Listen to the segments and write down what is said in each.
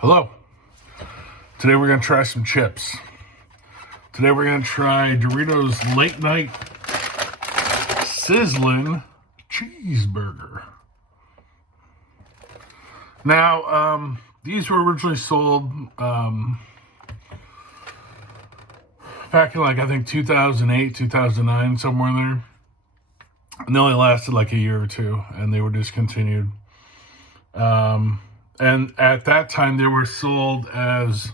Hello. Today we're going to try some chips. Today we're going to try Doritos Late Night Sizzlin Cheeseburger. Now, these were originally sold back in I think 2008, 2009, somewhere in there. And they only lasted like a year or two, and they were discontinued. And at that time, they were sold as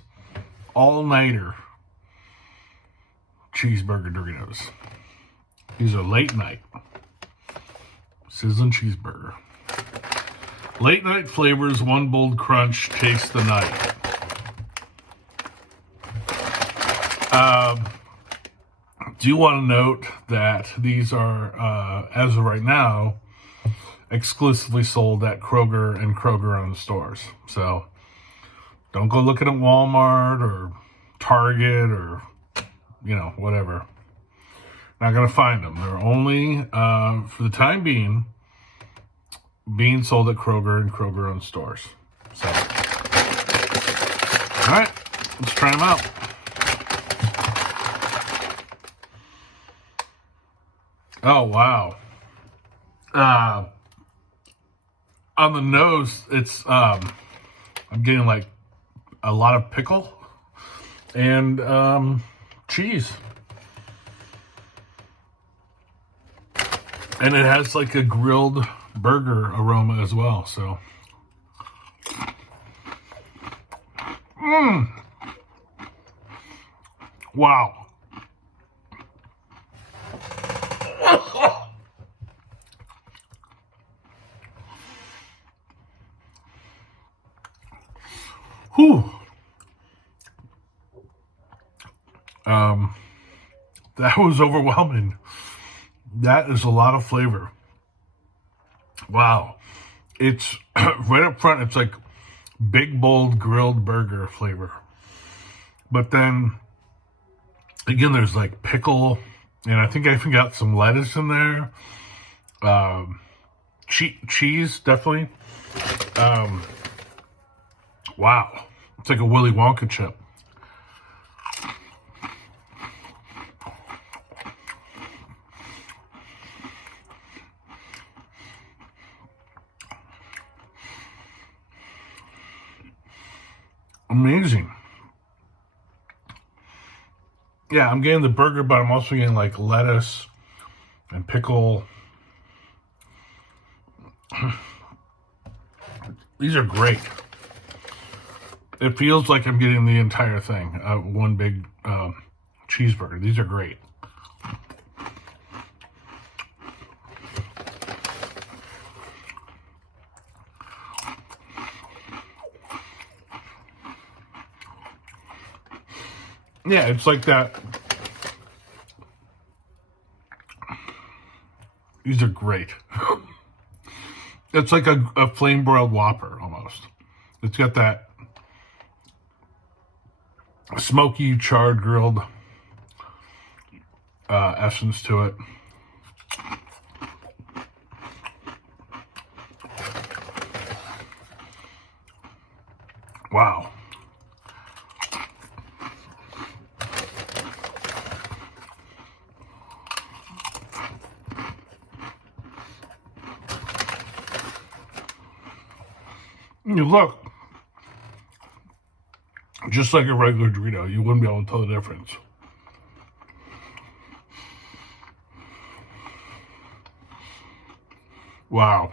all-nighter cheeseburger Doritos. These are late night. Sizzlin cheeseburger. Late night flavors, one bold crunch, taste the night. Do you want to note that these are, as of right now, exclusively sold at Kroger and Kroger-owned stores. So don't go looking at Walmart or Target or, whatever. Not going to find them. They're only, for the time being sold at Kroger and Kroger-owned stores. So, all right, let's try them out. Oh, wow. On the nose, it's, I'm getting like a lot of pickle and cheese. And it has like a grilled burger aroma as well, so. Wow. Whew. That was overwhelming. That is a lot of flavor. Wow. It's right up front, it's like big, bold grilled burger flavor. But then, again, there's like pickle, and I think I even got some lettuce in there. Cheese, definitely. Wow. It's like a Willy Wonka chip. Amazing. Yeah, I'm getting the burger, but I'm also getting like lettuce and pickle. These are great. It feels like I'm getting the entire thing, one big cheeseburger. These are great. Yeah, it's like that. These are great. It's like a flame-broiled Whopper, almost. It's got that smoky, charred, grilled essence to it. Wow. You look just like a regular Dorito. You wouldn't be able to tell the difference. Wow.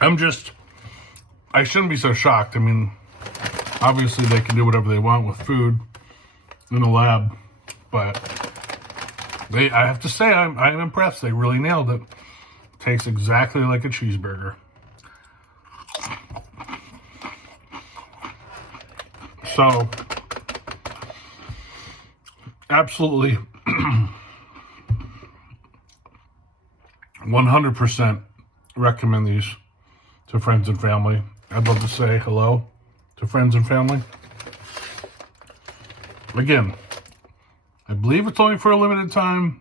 I shouldn't be so shocked. I mean, obviously they can do whatever they want with food in the lab, but I have to say, I'm impressed. They really nailed it. Tastes exactly like a cheeseburger. So, absolutely 100% recommend these to friends and family. I'd love to say hello to friends and family. Again, I believe it's only for a limited time.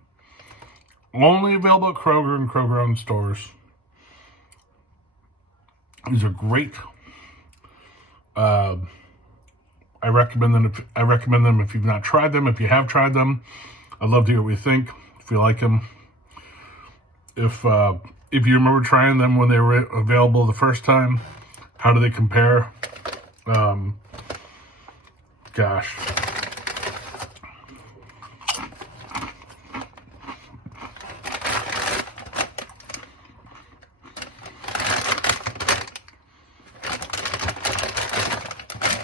Only available at Kroger and Kroger-owned stores. These are great. I recommend them. I recommend them if you've not tried them. If you have tried them, I'd love to hear what you think. If you like them, if you remember trying them when they were available the first time, how do they compare? Gosh.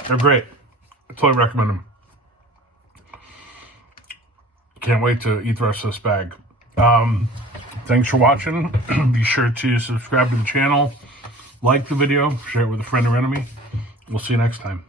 They're great. I totally recommend them. Can't wait to eat the rest of this bag. Thanks for watching. Be sure to subscribe to the channel, like the video, share it with a friend or enemy. We'll see you next time.